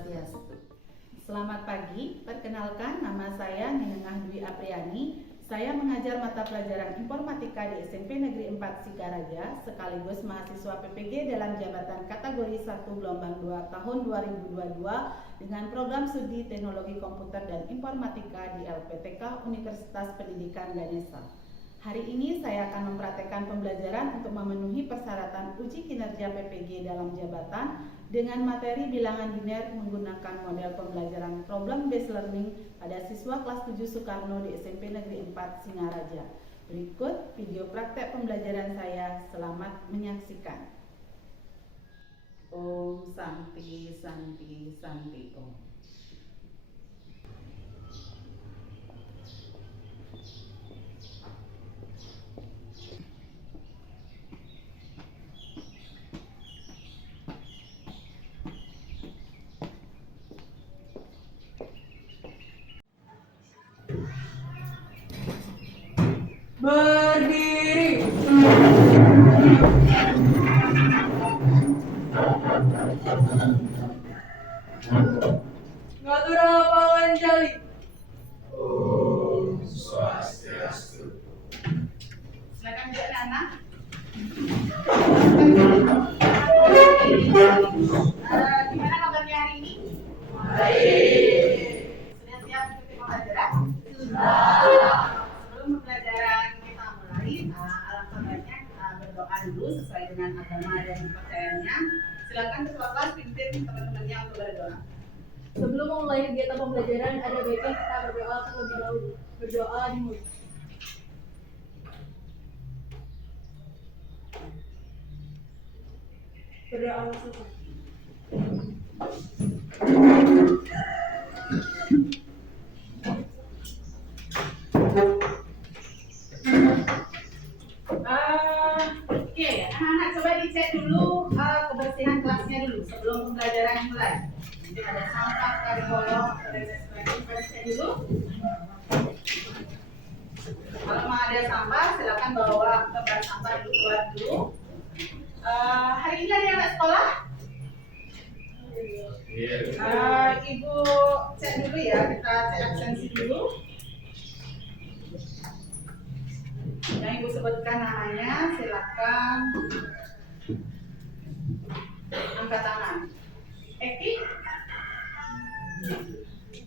Swastiastu. Selamat pagi, perkenalkan nama saya Ninengah Dwi Apriani. Saya mengajar mata pelajaran informatika di SMP Negeri 4 Singaraja sekaligus mahasiswa PPG dalam jabatan kategori 1 gelombang 2 tahun 2022 dengan program studi Teknologi Komputer dan Informatika di LPTK Universitas Pendidikan Ganesha. Hari ini saya akan mempraktekkan pembelajaran untuk memenuhi persyaratan uji kinerja PPG dalam jabatan dengan materi bilangan biner menggunakan model pembelajaran problem based learning pada siswa kelas 7 Soekarno di SMP Negeri 4 Singaraja. Berikut video praktek pembelajaran saya, selamat menyaksikan. Om Santi Santi Santi Om. Berdiri. Ngatura panganjali. Om Swastiastu. Silakan duduk anak. Gimana kabarnya hari ini? Baik. Sudah siap mengikuti pembelajaran? Sudah. Sebelum pembelajaran kita mulai, alangkah baiknya kita berdoa dulu sesuai dengan agama dan kepercayaannya. Silakan ketua kelas pimpin teman-temannya untuk berdoa. Sebelum memulai kegiatan pembelajaran, ada baiknya kita berdoa terlebih dahulu. Berdoa dimulai. Berdoa selesai. Oke, anak-anak coba dicek dulu kebersihan kelasnya dulu sebelum pembelajaran mulai. Mungkin ada sampah, karbol, dan sebagainya. Coba dicek dulu. Kalau mau ada sampah, silakan bawa ke bak sampah dulu, keluar dulu. Hari ini ada anak sekolah? Ibu cek dulu ya, kita cek absensi dulu. Yang ibu sebutkan namanya, silakan angkat tangan. Eki?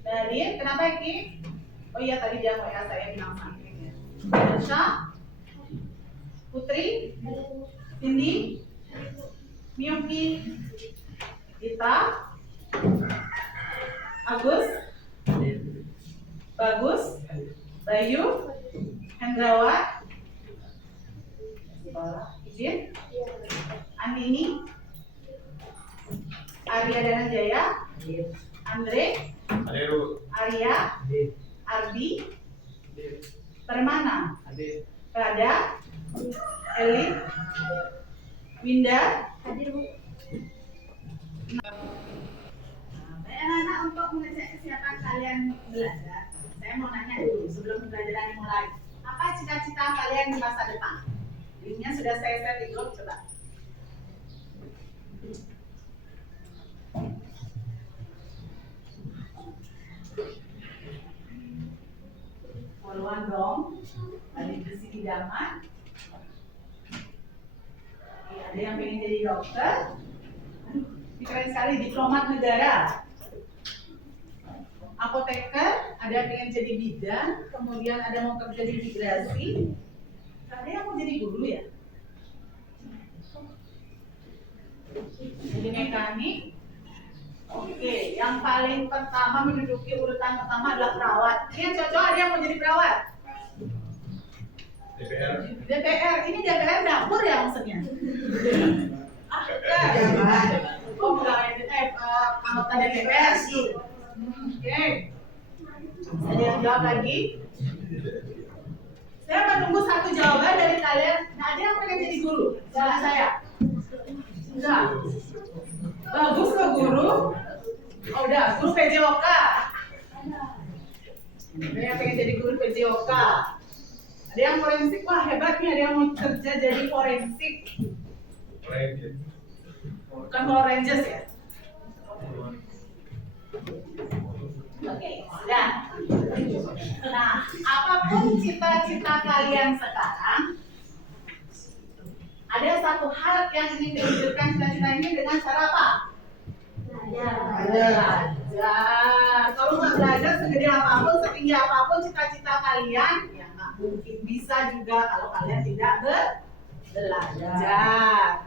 Nadir, kenapa Eki? Oh iya tadi dia WA saya bilang samping ya. Aisyah? Putri? Cindy? Miyuki? Ita? Agus? Bagus? Bayu? Hendrawat? Izin? Andini? Arya Danajaya? Andre? Arya? Ardi? Permana? Rada? Elit? Winda? Hadir, Bu. Baik anak-anak, untuk mengecek kesiapan kalian belajar, saya mau nanya dulu sebelum pembelajaran dimulai. Apa cita-cita kalian di masa depan? Linknya sudah saya share di grup, coba. Followan dong, ada besi idaman. Ada yang pengen jadi dokter. Ini keren sekali, diplomat negara. Apoteker, ada yang pengen jadi bidan, kemudian ada mau kerja di migrasi. Ada yang mau jadi guru ya? Jadi mekanik. Oke, yang paling pertama menduduki urutan pertama adalah perawat. Ini yang cocok, ada yang mau jadi perawat? DPR, ini DPR dapur ya maksudnya? Jangan. Oh, anggota DPR sih. Oke. Ada yang jawab lagi? Saya menunggu satu jawaban dari kalian. Nah, ada yang pengen jadi guru? Salah saya. Enggak. Bagus loh guru. Oh, udah, guru PJOK. Ada yang pengen jadi guru PJOK. Ada yang forensik, wah hebat nih, ada yang mau kerja jadi forensik. Bukan Power Rangers ya? apapun cita-cita kalian sekarang, ada satu hal yang ingin diwujudkan cita-cita ini dengan cara apa? Belajar. Kalau nggak belajar segede apapun, setinggi apapun cita-cita kalian, ya nggak mungkin bisa juga kalau kalian tidak belajar.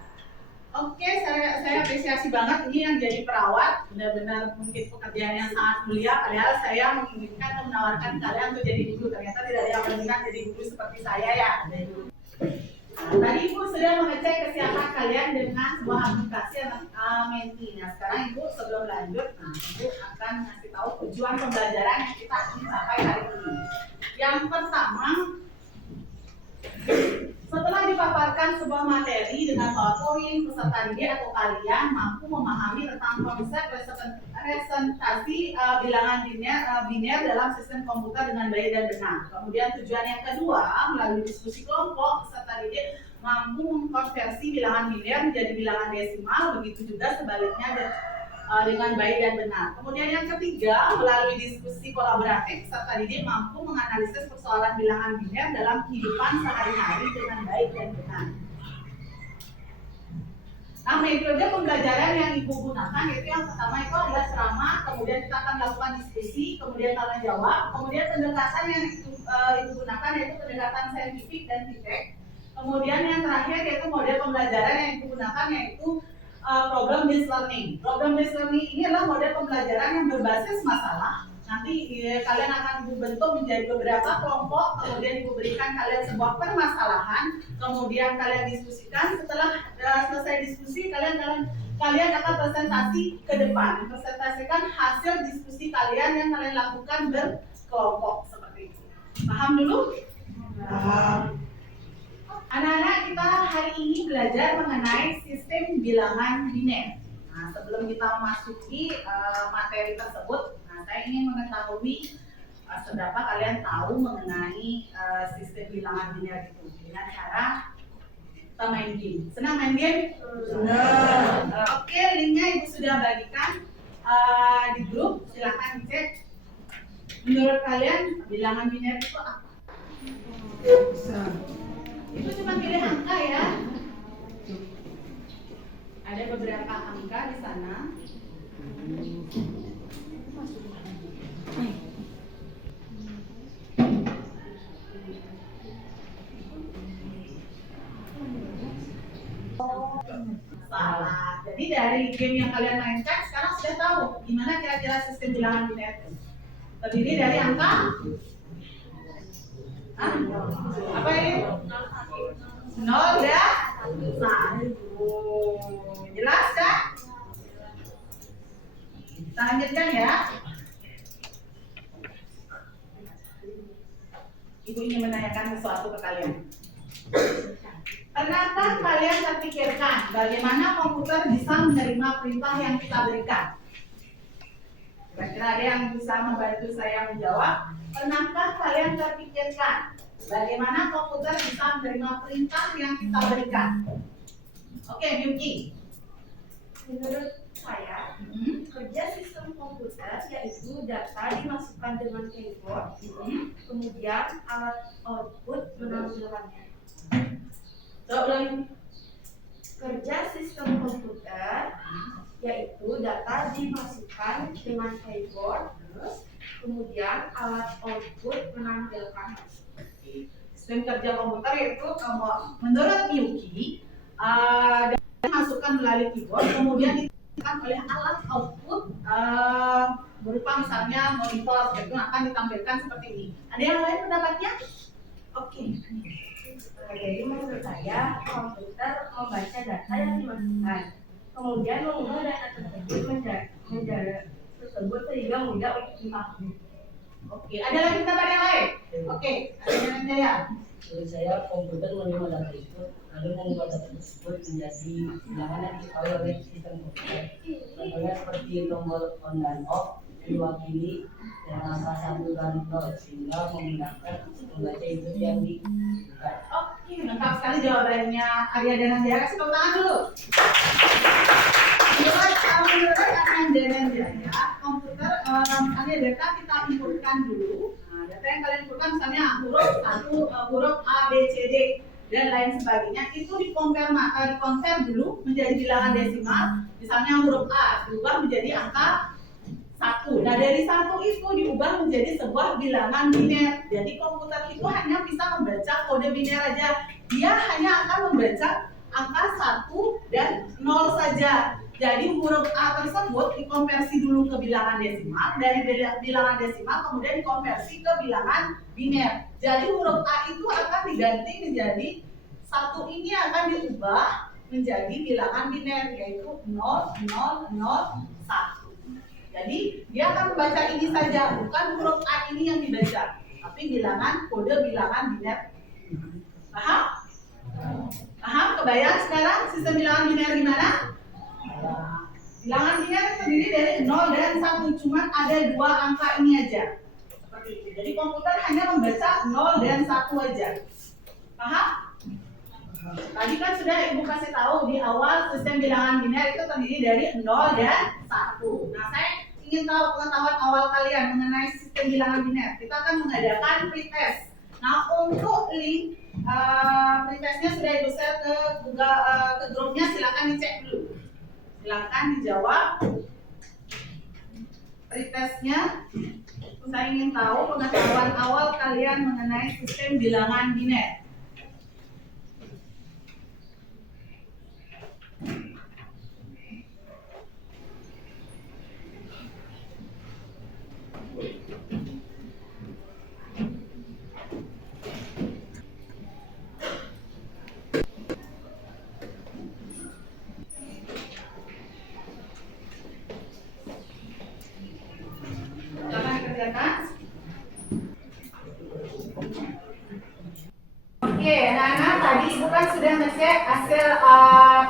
Oke, saya apresiasi banget ini yang jadi perawat, benar-benar mungkin pekerjaan yang sangat mulia. Padahal saya menginginkan atau menawarkan kalian untuk jadi guru, ternyata tidak ada yang berminat jadi guru seperti saya ya. Nah, tadi Ibu sudah mengecek kesiapan kalian dengan sebuah aplikasi Menti. Nah, sekarang Ibu sebelum lanjut, Ibu akan ngasih tahu tujuan pembelajaran yang kita ingin capai hari ini. Yang pertama, setelah dipaparkan sebuah materi dengan PowerPoint, peserta didik atau kalian mampu memahami tentang konsep representasi bilangan biner dalam sistem komputer dengan baik dan benar. Kemudian tujuan yang kedua, melalui diskusi kelompok, peserta didik mampu mengkonversi bilangan biner menjadi bilangan desimal, begitu juga sebaliknya dengan baik dan benar. Kemudian yang ketiga, melalui diskusi kolaboratif, peserta didik mampu menganalisis persoalan bilangan biner dalam kehidupan sehari-hari dengan baik dan benar. Nah, metode pembelajaran yang Ibu gunakan itu yang pertama itu adalah ceramah, kemudian kita akan melakukan diskusi, kemudian tanya jawab, kemudian pendekatan yang Ibu gunakan yaitu pendekatan saintifik dan feedback. Kemudian yang terakhir yaitu model pembelajaran yang Ibu gunakan yaitu problem based learning. Problem based learning ini adalah model pembelajaran yang berbasis masalah. Nanti kalian akan dibentuk menjadi beberapa kelompok, kemudian Ibu berikan kalian sebuah permasalahan, kemudian kalian diskusikan. Setelah selesai diskusi, kalian akan presentasi ke depan, presentasikan hasil diskusi kalian yang kalian lakukan berkelompok seperti itu. Paham dulu? Paham. Anak-anak, kita hari ini belajar mengenai sistem bilangan biner. Nah, sebelum kita memasuki materi tersebut, saya ingin mengetahui seberapa kalian tahu mengenai sistem bilangan biner itu dengan cara kita main game. Senang main game? Senang. Oke, linknya Ibu sudah bagikan di grup. Silahkan dicek. Menurut kalian bilangan biner itu apa? Itu cuma pilih angka ya. Ada beberapa angka di sana. Salah. Jadi dari game yang kalian mainkan sekarang sudah tahu gimana kira-kira sistem bilangan biner itu. Terdiri dari angka apa ini? 0 dan 1. Jelas kan? Kita lanjutkan ya. Ibu ingin menanyakan sesuatu ke kalian. Pernahkah kalian terpikirkan bagaimana komputer bisa menerima perintah yang kita berikan? Kira-kira ada yang bisa membantu saya menjawab? Pernahkah kalian terpikirkan bagaimana komputer bisa menerima perintah yang kita berikan? Oke, Yuki. Menurut saya, kerja sistem komputer yaitu data dimasukkan dengan keyboard, kemudian alat output menampilkannya. Kerja sistem komputer yaitu data dimasukkan dengan keyboard, kemudian alat output menampilkannya. Sistem kerja komputer yaitu menurut Yuki dimasukkan melalui keyboard, kemudian ditampilkan oleh alat output berupa misalnya monitor, itu akan ditampilkan seperti ini. Ada yang lain pendapatnya? Oke. Jadi menurut saya komputer membaca data yang dimasukkan, kemudian mengubah data tersebut menjadi tersebut sehingga mudah untuk dipahami. Oke. Ada lagi pendapat yang lain? Oke. Ada yang lain ya? Menurut saya komputer menerima data itu lalu mengubah data tersebut menjadi bilangan yang diketahui oleh sistem komputer. Contohnya seperti tombol on dan off yang diwakili dengan angka 1 dan 0 sehingga memudahkan membaca input yang dibuka. Oke, lengkap sekali jawabannya Arya dan Nadia. Kasih tepuk tangan dulu. Menurut Ananda Jaya, komputer ada data kita inputkan dulu. Nah, data yang kalian inputkan misalnya huruf A, B, C, D dan lain sebagainya itu dikonvert dulu menjadi bilangan desimal. Misalnya huruf A diubah menjadi angka 1. Nah, dari 1 itu diubah menjadi sebuah bilangan biner. Jadi komputer itu hanya bisa membaca kode biner aja. Dia hanya akan membaca angka 1 dan 0 saja. Jadi huruf A tersebut dikonversi dulu ke bilangan desimal, dari bilangan desimal kemudian dikonversi ke bilangan biner. Jadi huruf A itu akan diganti menjadi 1 ini akan diubah menjadi bilangan biner, yaitu 0, 0, 0, 1. Jadi dia akan membaca ini saja, bukan huruf A ini yang dibaca, tapi kode bilangan biner. Paham? Paham? Kebayang sekarang sistem bilangan biner gimana? Bilangan biner terdiri dari 0 dan 1, cuma ada 2 angka ini aja. Seperti itu. Jadi komputer hanya membaca 0 dan 1 aja. Paham? Tadi kan sudah Ibu kasih tahu di awal sistem bilangan biner itu terdiri dari 0 dan 1. Nah, saya ingin tahu pengetahuan awal kalian mengenai sistem bilangan biner. Kita akan mengadakan pretest. Nah, untuk link pretestnya sudah Ibu share ke grupnya, silakan dicek dulu. Silakan dijawab pretestnya. Saya ingin tahu pengetahuan awal kalian mengenai sistem bilangan biner. Oke, anak-anak, tadi Ibu kan sudah ngecek hasil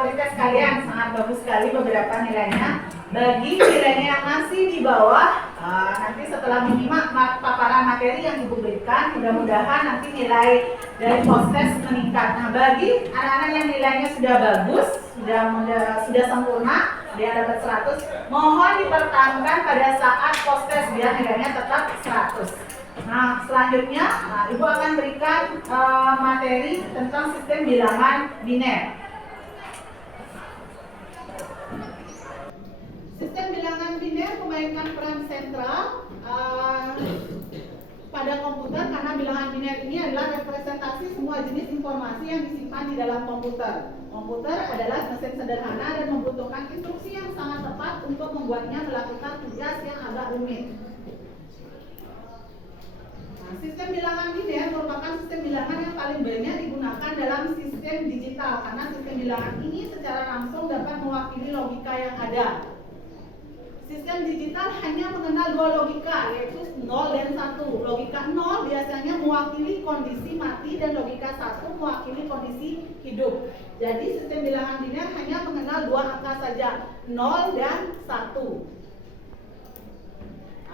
pretest kalian, sangat bagus sekali beberapa nilainya. Bagi nilainya yang masih di bawah, nanti setelah menyimak paparan materi yang Ibu berikan, mudah-mudahan nanti nilai dari post-test meningkat. Nah, bagi anak-anak yang nilainya sudah bagus, sudah sempurna, dia dapat 100, mohon dipertahankan pada saat post-test biar nilainya tetap 100. Nah, selanjutnya Ibu akan berikan materi tentang sistem bilangan biner. Sistem bilangan biner memainkan peran sentral pada komputer karena bilangan biner ini adalah representasi semua jenis informasi yang disimpan di dalam komputer. Komputer adalah mesin sederhana dan membutuhkan instruksi yang sangat tepat untuk membuatnya melakukan tugas yang agak rumit. Sistem bilangan biner merupakan sistem bilangan yang paling banyak digunakan dalam sistem digital karena sistem bilangan ini secara langsung dapat mewakili logika yang ada. Sistem digital hanya mengenal 2 logika, yaitu 0 dan 1. Logika 0 biasanya mewakili kondisi mati dan logika 1 mewakili kondisi hidup. Jadi sistem bilangan biner hanya mengenal 2 angka saja, 0 dan 1.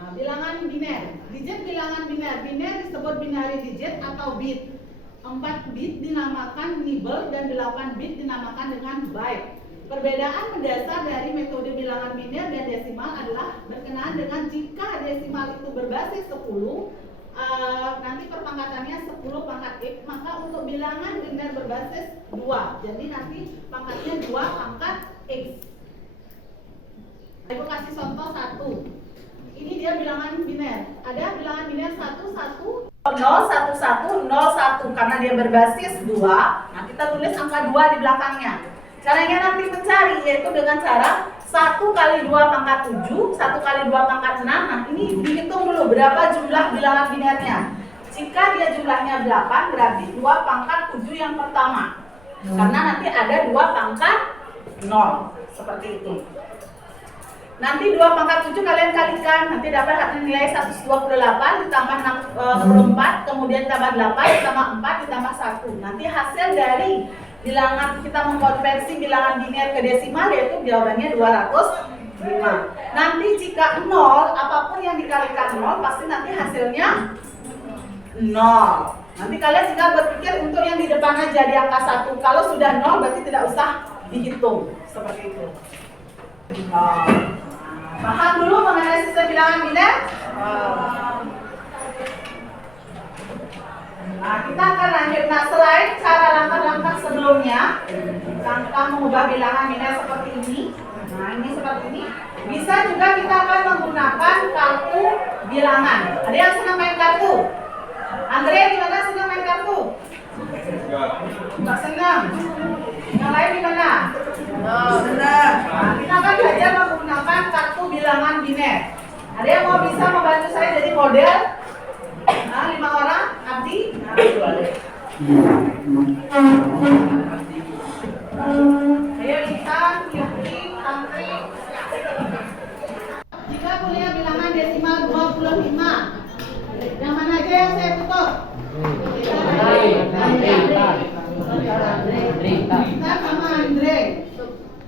Bilangan biner, digit bilangan biner. Biner disebut binary digit atau bit. 4 bit dinamakan nibble dan 8 bit dinamakan dengan byte. Perbedaan mendasar dari metode bilangan biner dan desimal adalah berkenaan dengan jika desimal itu berbasis 10, nanti perpangkatannya 10 pangkat x, maka untuk bilangan biner berbasis 2. Jadi nanti pangkatnya 2 pangkat x. Ibu kasih contoh 1. Ini dia bilangan biner. Ada bilangan biner 1, 1, 0, 1, 1, 0, 1. Karena dia berbasis 2, nah kita tulis angka 2 di belakangnya. Caranya nanti mencari yaitu dengan cara 1 kali 2 pangkat 7, 1 kali 2 pangkat 6. Nah, ini dihitung dulu berapa jumlah bilangan binernya. Jika dia jumlahnya 8, berarti 2 pangkat 7 yang pertama. Karena nanti ada 2 pangkat 0. Seperti itu. Nanti 2 pangkat 7 kalian kalikan, nanti dapat nilai 128 ditambah 64, kemudian tambah 8 ditambah 4 ditambah 1. Nanti hasil dari bilangan kita mengkonversi bilangan biner ke desimal yaitu jawabannya 205. Nanti jika 0, apapun yang dikalikan 0 pasti nanti hasilnya 0. Nanti kalian tinggal berpikir untuk yang di depannya jadi angka 1. Kalau sudah 0 berarti tidak usah dihitung. Seperti itu. Oh. Paham dulu mengenai sistem bilangan biner? Nah, kita akan lanjut. Nah, selain cara langkah-langkah sebelumnya, langkah mengubah bilangan biner seperti ini. Nah, ini seperti ini. Bisa juga kita akan menggunakan kartu bilangan. Ada yang senang main kartu? Andre, gimana senang main kartu? Enggak senang. Yang lain gimana? Senang. Nah, kita akan belajar menggunakan kartu bilangan biner. Ada yang mau bisa membantu saya jadi model? Nah, 5 orang, Abdi. Nah, ayo Intan, Yukri, Tantri. Jika punya bilangan desimal 25, yang mana aja yang saya tutup? Rita sama Andre.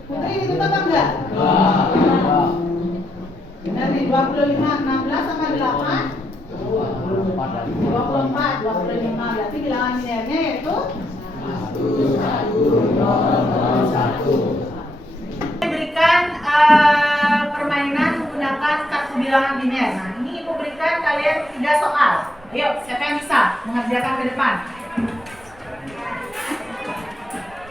Putri ditutup apa enggak? Benar nih, 25, 16 sama 8. 24, 25. Berarti bilangan binernya yaitu 1. Berikan permainan menggunakan kartu bilangan biner. Nah, ini Ibu berikan kalian 3 soal. Ayo, siapa yang bisa mengerjakan ke depan?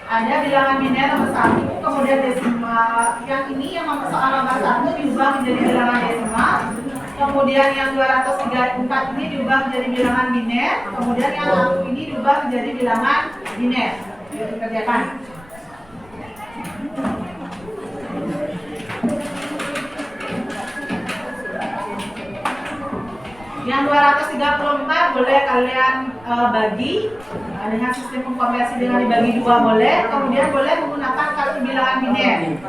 Ada bilangan biner nomor 1, kemudian desimal. Yang ini yang nomor soal nomor 1 diubah menjadi bilangan desimal. Kemudian yang 234 ini diubah menjadi bilangan biner. Kemudian yang 1 ini diubah menjadi bilangan biner. Yuk dikerjakan. Yang 234 boleh kalian bagi dengan sistem pengkonversi dengan dibagi 2 boleh. Kemudian boleh menggunakan kartu bilangan biner.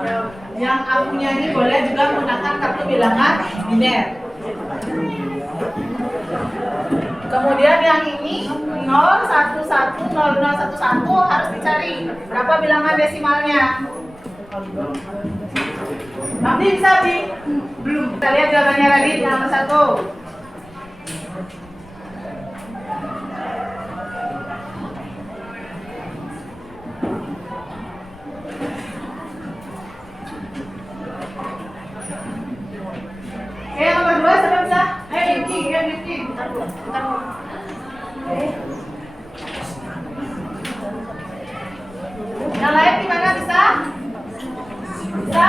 Yang akunya ini boleh juga menggunakan kartu bilangan biner. Kemudian yang ini 0, 1, 1, 0, 0, 1, 1 harus dicari berapa bilangan desimalnya. Abdi bisa Abdi? Belum. Kita lihat jawabannya tadi nomor 1. Nomor 2 siapa bisa? Yuki. Yang lain gimana bisa? Bisa?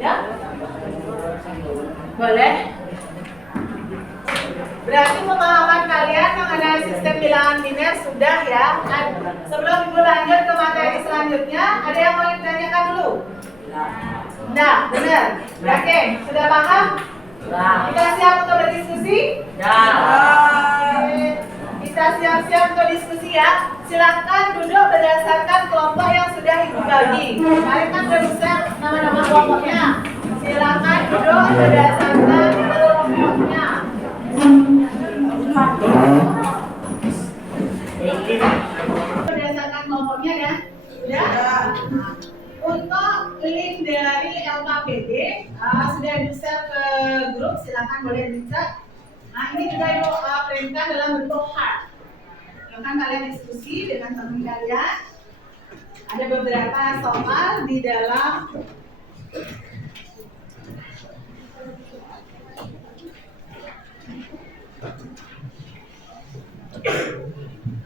Ya? Boleh? Berarti pemahaman kalian mengenai sistem bilangan biner sudah ya. Sebelum Ibu lanjut ke materi selanjutnya, ada yang mau ditanyakan dulu? Nah, benar. Yakin? Sudah paham? Kita siap untuk berdiskusi? Ya. Kita siap-siap untuk diskusi ya. Silakan duduk berdasarkan kelompok yang sudah Ibu bagi. Kemarin kan sudah bisa nama-nama kelompoknya. Silakan duduk berdasarkan kelompoknya. Berdasarkan kelompoknya ya. Ya. Untuk link dari LKPD sudah di-share ke grup, silakan boleh dicek. Nah, ini juga Ibu printkan dalam bentuk hard. Silakan kalian diskusi dengan teman kalian. Ada beberapa soal di dalam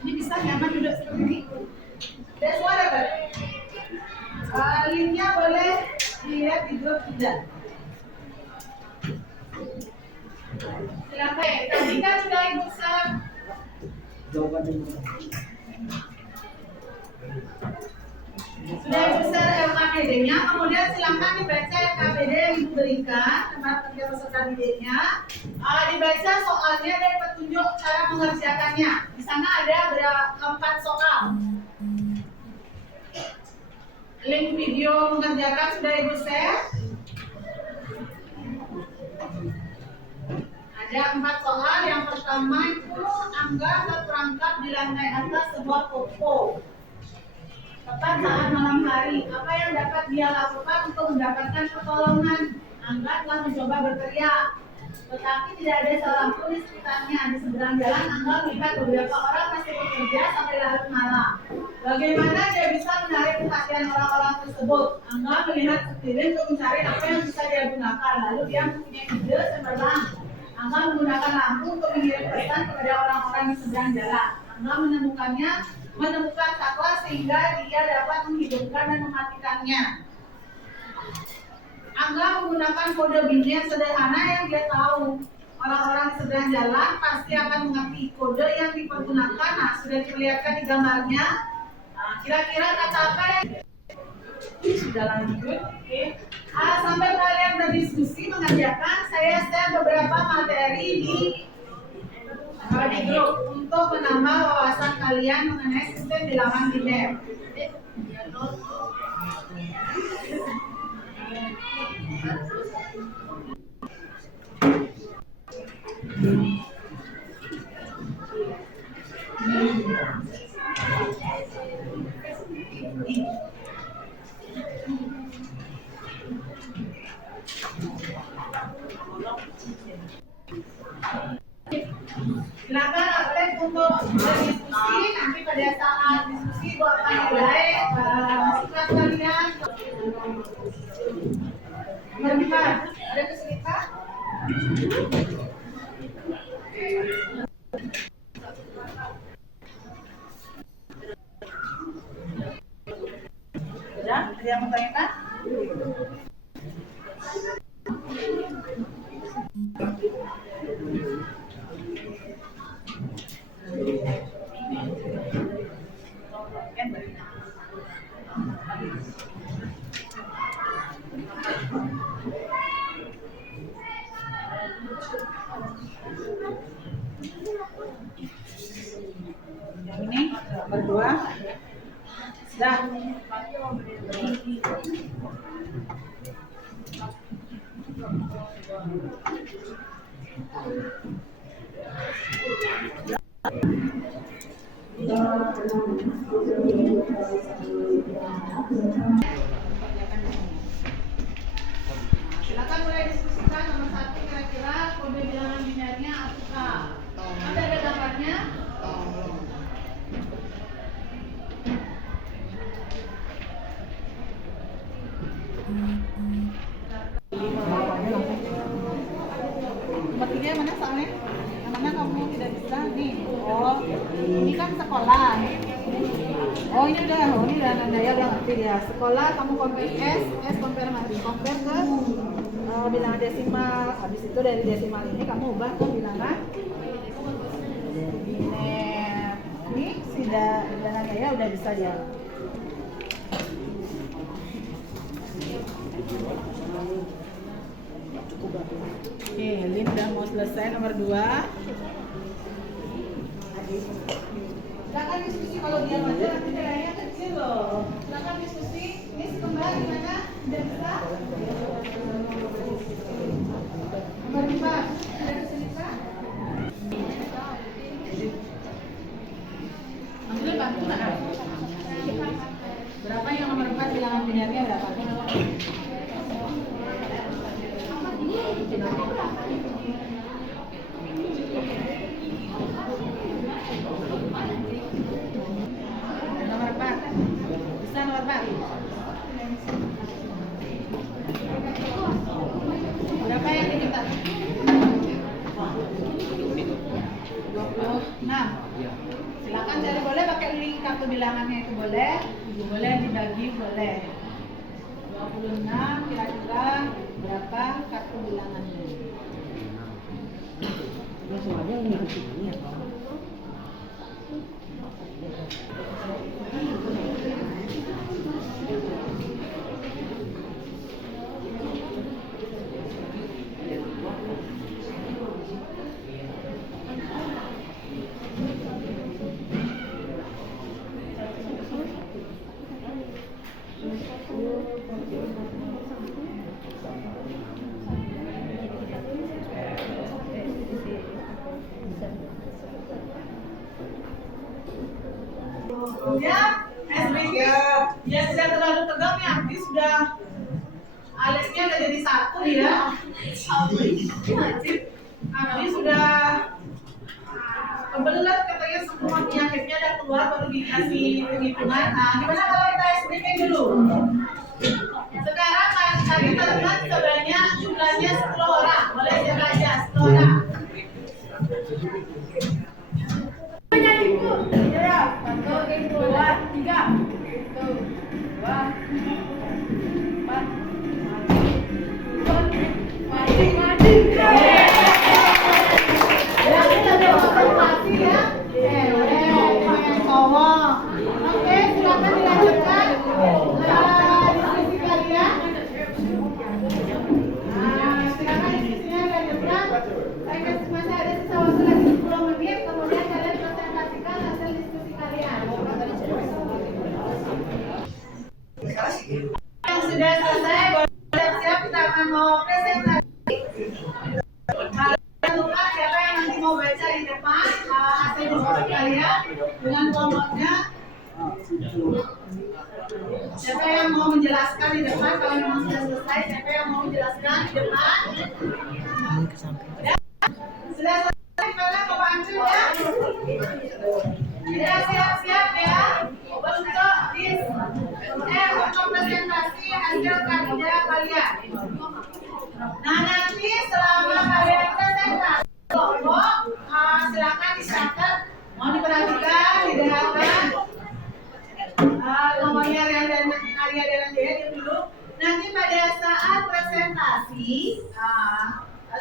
ini bisa nyaman duduk seperti ini. That's whatever. Linknya boleh dilihat di grup juga. Silakan. Tadi kan sudah Ibu share. Sudah Ibu share LKPD-nya, kemudian silakan dibaca LKPD yang Ibu berikan tempat kerja peserta didiknya. Dibaca soalnya dan petunjuk cara mengerjakannya. Di sana ada 4 soal. Link video mengerjakan sudah Ibu share. Ada 4 soal. Yang pertama itu anggap terperangkap di lantai atas sebuah toko. tepat saat malam hari. Apa yang dapat dia lakukan untuk mendapatkan pertolongan? Angga telah mencoba berteriak, tetapi tidak ada seorang pun di sekitarnya. Di seberang jalan, Angga melihat beberapa orang masih bekerja sampai larut malam. Bagaimana dia bisa menarik perhatian orang-orang tersebut? Angga melihat sekeliling untuk mencari apa yang bisa dia gunakan. Lalu dia mempunyai ide cemerlang. Angga menggunakan lampu untuk mengirim pesan kepada orang-orang di seberang jalan. Angga menemukan saklar sehingga dia dapat menghidupkan dan mematikannya. Angga menggunakan kode BIN yang sederhana yang dia tahu. Orang-orang di seberang jalan pasti akan mengerti kode yang dipergunakan. Nah, sudah diperlihatkan di gambarnya. Nah, kira-kira kata apa yang sudah lanjut? Oke. Sampai kalian berdiskusi mengerjakan, saya share beberapa materi di grup untuk menambah wawasan kalian mengenai sistem bilangan biner. Silakan aktif untuk berdiskusi. Nanti pada saat diskusi buat nilai sikap kalian. Nomor 4, ada kesulitan? Sudah? Ada yang mau tanyakan? Yang ini nomor 2. Sudah. Silakan mulai diskusikan. Nomor 1, kira-kira kode bilangan binernya apa? Ada gambarnya? Nomor 3 mana soalnya? Yang mana kamu tidak bisa nih? Oh, ini kan sekolah. Oh ini udah Nandaya udah ngerti ya. Sekolah kamu compare S compare mati, compare ke bilangan desimal. Habis itu dari desimal ini kamu ubah ke bilangan biner. Ini sudah Nandaya udah bisa ya. Oke, Lin udah mau selesai nomor 2. Silakan diskusi, kalau dia aja nanti nilainya kecil loh. Silakan diskusi. Ini kembar gimana? Udah bisa? Nomor 4. Ada kesulitan? Ambil bantu nggak? Berapa yang nomor 4 bilangan binernya berapa? Nomor 4. Bisa nomor 4. Berapa yang diminta? 26. Silakan cari, boleh pakai link kartu bilangannya itu boleh. Boleh dibagi boleh. 26 kira-kira berapa kartu bilangannya? Soalnya mengikuti ini ya. Ya, SBG. Ini sudah alisnya udah jadi satu ya. Ini sudah kebelet katanya semua penyakitnya udah keluar baru dikasih penghitungan. Nah, gimana kalau kita SPP dulu? Sekarang tadi teman sebanyak jumlahnya 10 orang. Boleh siapa aja 10 orang. Ya, 1, 2, 3. 1, 2, 4. Mati. Ya, kita ada konsentrasi ya. Yang cowok. Oke, silakan dilanjutkan. Diskusi kalian. Silakan diskusinya dilanjutkan. Masih ada sisa waktu lagi 10 menit. Kemudian kalian presentasikan hasil diskusi kalian. Yang sudah selesai, boleh siap kita akan mau presentasi. Lupa siapa yang nanti mau baca di depan hasil diskusi kalian dengan kelompoknya. Siapa yang mau menjelaskan di depan kalau memang sudah selesai? Siapa yang mau menjelaskan di depan? Ya? Sudah selesai kalian mau bantu ya? Sudah siap-siap ya untuk presentasi hasil kerja kalian. Nah, nanti selama kalian presentasi kelompok, silakan dicatat, mau diperhatikan, didengarkan. Nomornya Arya dan Dea dulu. Nanti pada saat presentasi,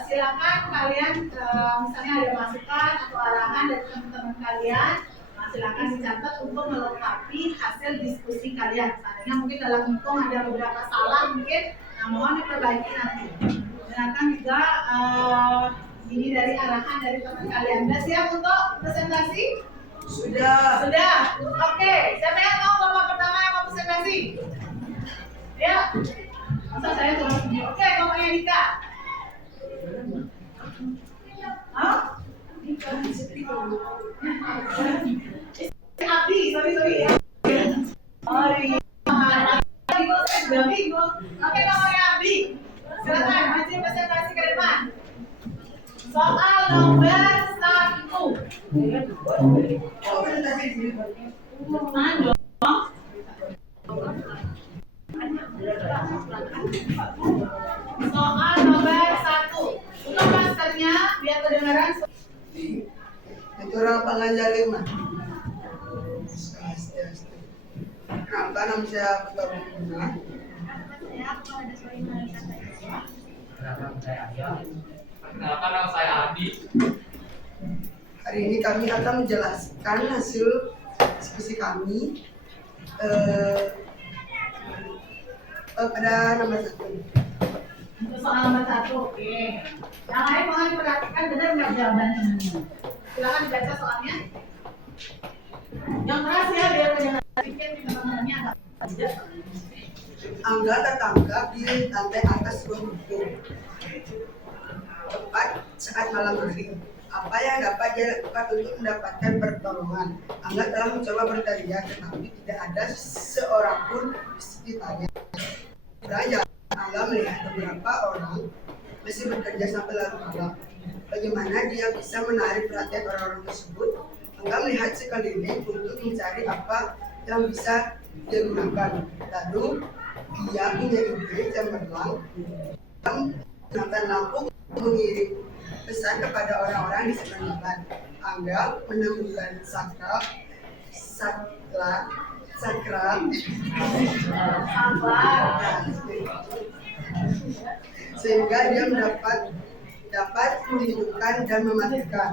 silakan kalian misalnya ada masukan atau arahan dari teman-teman kalian, silakan dicatat untuk melengkapi hasil diskusi kalian. Seandainya mungkin dalam hitung ada beberapa salah mungkin, mohon diperbaiki nanti. Dan akan juga ini dari arahan dari teman kalian. Sudah siap untuk presentasi? Sudah. Oke. Siapa yang mau kelompok pertama yang mau presentasi? Ya. Masa saya cuma sendiri. Oke, kelompoknya Dika. Hah? Abdi, sorry ya. Oke, kelompoknya Abdi. Silakan maju presentasi ke depan. Soal nomor 1. Soal nomor 1. Untuk masternya biar kedengaran. Natural pengajar 5. Apa nama saya Pertamina? Perkenalkan nama saya Adi. Hari ini kami akan menjelaskan hasil diskusi kami pada nomor 1. Untuk soal nomor 1, oke. Yang lain mohon diperhatikan benar nggak jawabannya. Silakan dibaca soalnya. Yang keras ya biar mungkin teman-temannya agak tidak. Angga tertangkap di lantai atas sebuah buku. Tepat saat malam hari. Apa yang dapat dia lakukan untuk mendapatkan pertolongan? Angga telah mencoba berteriak, tetapi tidak ada seorang pun di sekitarnya. Raja Angga melihat beberapa orang masih bekerja sampai larut malam. Bagaimana dia bisa menarik perhatian orang-orang tersebut? Angga melihat sekeliling untuk mencari apa yang bisa dia gunakan. Lalu dia punya ide cemerlang menggunakan lampu mengirim pesan kepada orang-orang di seberang jalan. Angga menemukan sakral sehingga dia dapat menghidupkan dan mematikan.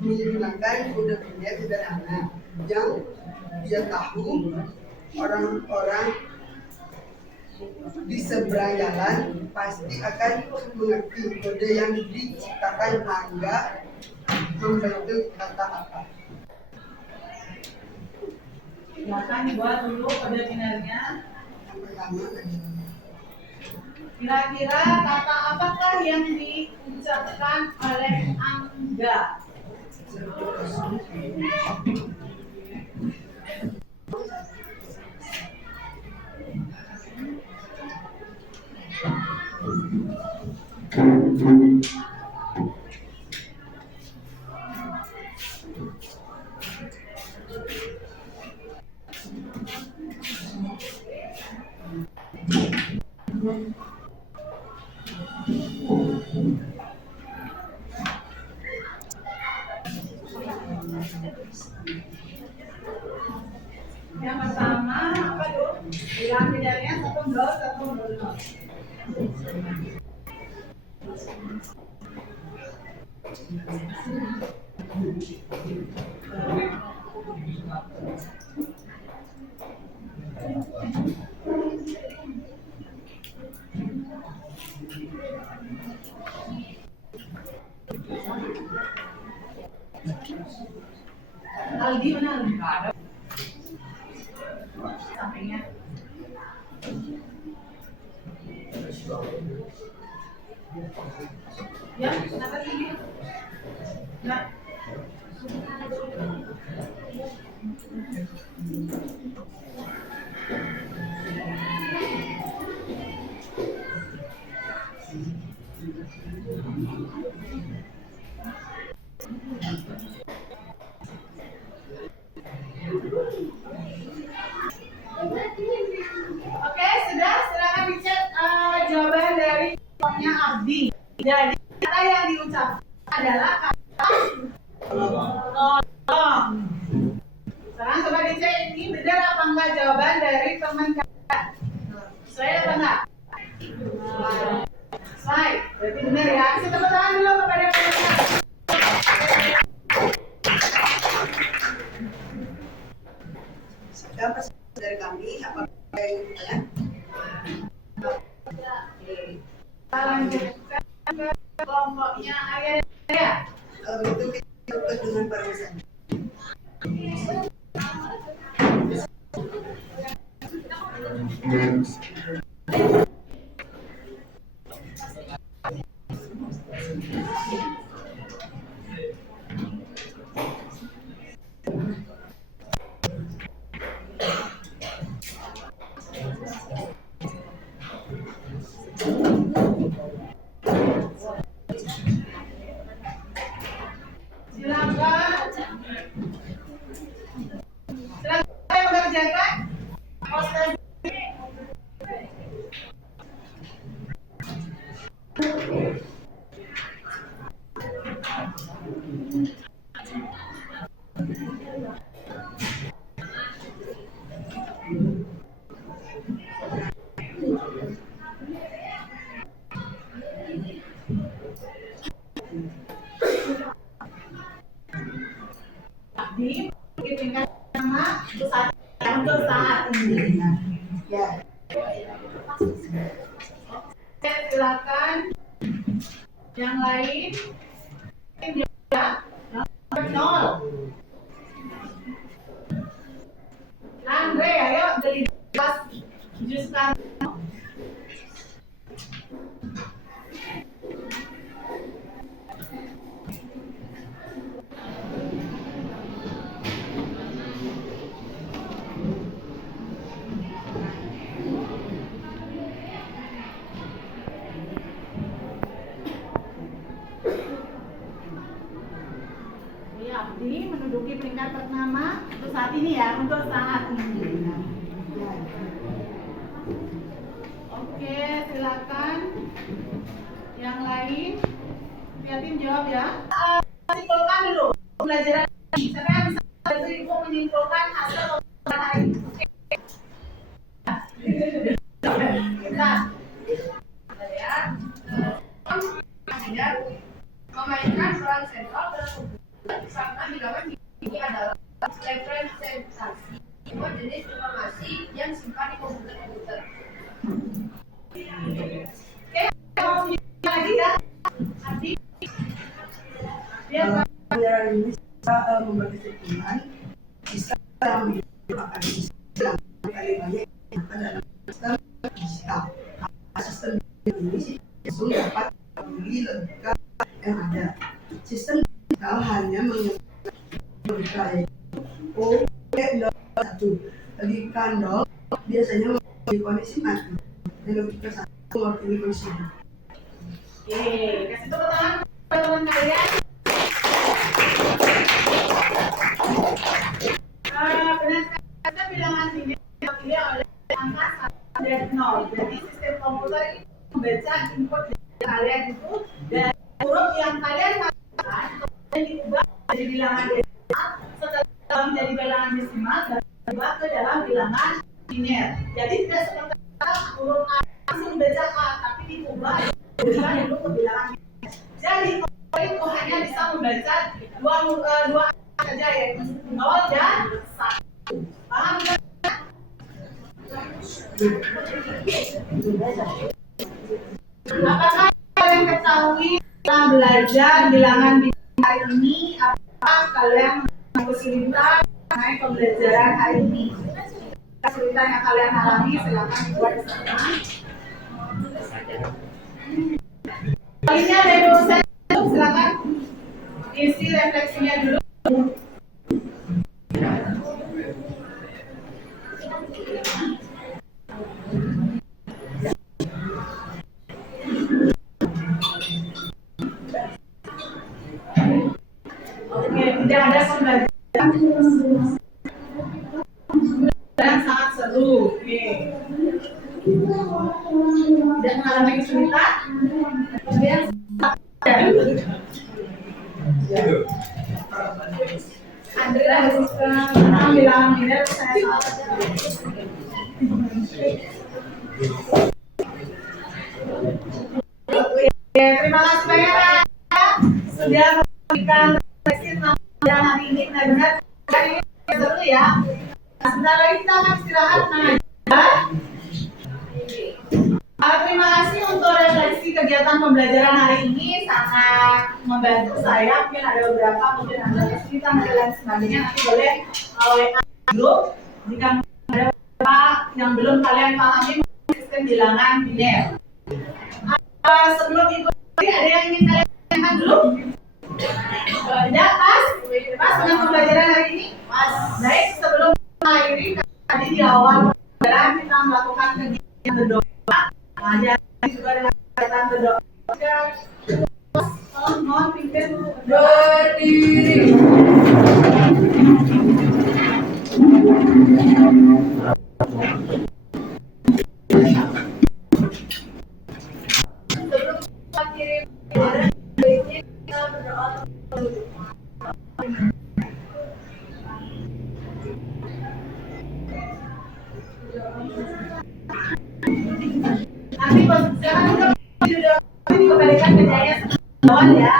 Menggunakan kode binär sederhana yang dia tahu orang-orang di seberang jalan pasti akan mengerti kode yang diciptakan. Angga membentuk kata apa? Silakan dibuat dulu kode binarnya. Yang pertama adalah Kira-kira kata apakah yang diucapkan oleh Angga? Yang pertama apa tuh? Bilang bedanya satu dol. Aldi mana Aldi? Nggak ada. Sampingnya. Ya, kenapa sini? Nah. Oke, sudah. Silakan dicek jawaban dari kelompoknya Abdi. Jadi kata yang diucapkan adalah kata tolong. Sekarang coba dicek ini benar apa enggak jawaban dari teman kalian. Sesuai apa enggak? Sesuai. Berarti benar ya. Bisa tepuk tangan dulu kepada peserta. Sudah pesan dari kami, apa yang ditanya? Kita lanjutkan ke kelompoknya Arya. Kalau begitu kita tutup dengan permisan. Silakan mengerjakan proses. Di tingkat pertama untuk saat ini. Ya. Oke, silakan yang lain. Ya, nol. Andre, ayo dari kelas 7 sekarang. Abdi menduduki peringkat pertama untuk saat ini ya, untuk saat ini. Oke, silakan yang lain. Tim jawab ya. Simpulkan dulu pembelajaran ini. Siapa yang bisa bantu ibu menyimpulkan hasil pembelajaran hari ini? Oke. Kita ya. Memainkan peran sentral dalam karena dilakukan ini adalah representasi semua jenis informasi yang simpan di komputer. Oke, mau lagi ya? Abdi. Biar Pelajaran ini bisa membagi kesimpulan, bisa menjadi sistem kali banyak yang ada dalam sistem digital. Sistem ini langsung dapat membeli logika yang ada. Sistem digital hanya menggunakan logika yaitu O-1. Logika 0 biasanya mewakili kondisi mati dan logika 1 mewakili kondisi hidup. Kasih tepuk tangan buat teman kalian. Benar sekali bilangan ini dipilih oleh angka 1 dan 0. Jadi sistem komputer ini membaca input dari kalian itu dari huruf yang kalian masukkan kemudian diubah jadi bilangan desimal, setelah menjadi bilangan desimal dan diubah ke dalam bilangan biner. Jadi tidak seperti huruf A langsung baca A, tapi diubah dulu ke bilangan biner. Jadi kalau itu hanya bisa membaca dua angka saja, yaitu 0 dan 1. Paham kan? Apakah kalian ketahui setelah belajar bilangan hari ini? Apakah kalian kesulitan mengenai pembelajaran hari ini? Kesulitan yang kalian alami silakan dibuat di sana. Poinnya dari dosen, silakan isi refleksinya dulu. Oke, tidak ada pembelajaran sangat seru. Oke. Tidak mengalami kesulitan. Kemudian Andre dari sistem bilangan biner saya salah. Oke, terima kasih banyak ya sudah memberikan refleksi tentang pelajaran hari ini. Benar-benar hari ini seru ya. Sebentar lagi kita akan istirahat mengajar. Terima kasih untuk refleksi kegiatan pembelajaran hari ini, sangat membantu saya. Mungkin ada beberapa, mungkin ada kesulitan dan lain sebagainya. Nanti boleh WA grup jika ada beberapa yang belum kalian pahami sistem bilangan biner. Sebelum ikut, ada yang ingin kalian tanyakan dulu? Tidak, pas dengan pembelajaran hari ini? Baik, sebelum mengakhiri tadi di awal pembelajaran kita melakukan kegiatan berdoa. Jadi juga dengan kegiatan berdoa. Mohon pimpin berdiri. Sebelum mengakhiri pembelajaran ini kita berdoa dulu. Nanti sekarang kita dikembalikan ke Jaya ya.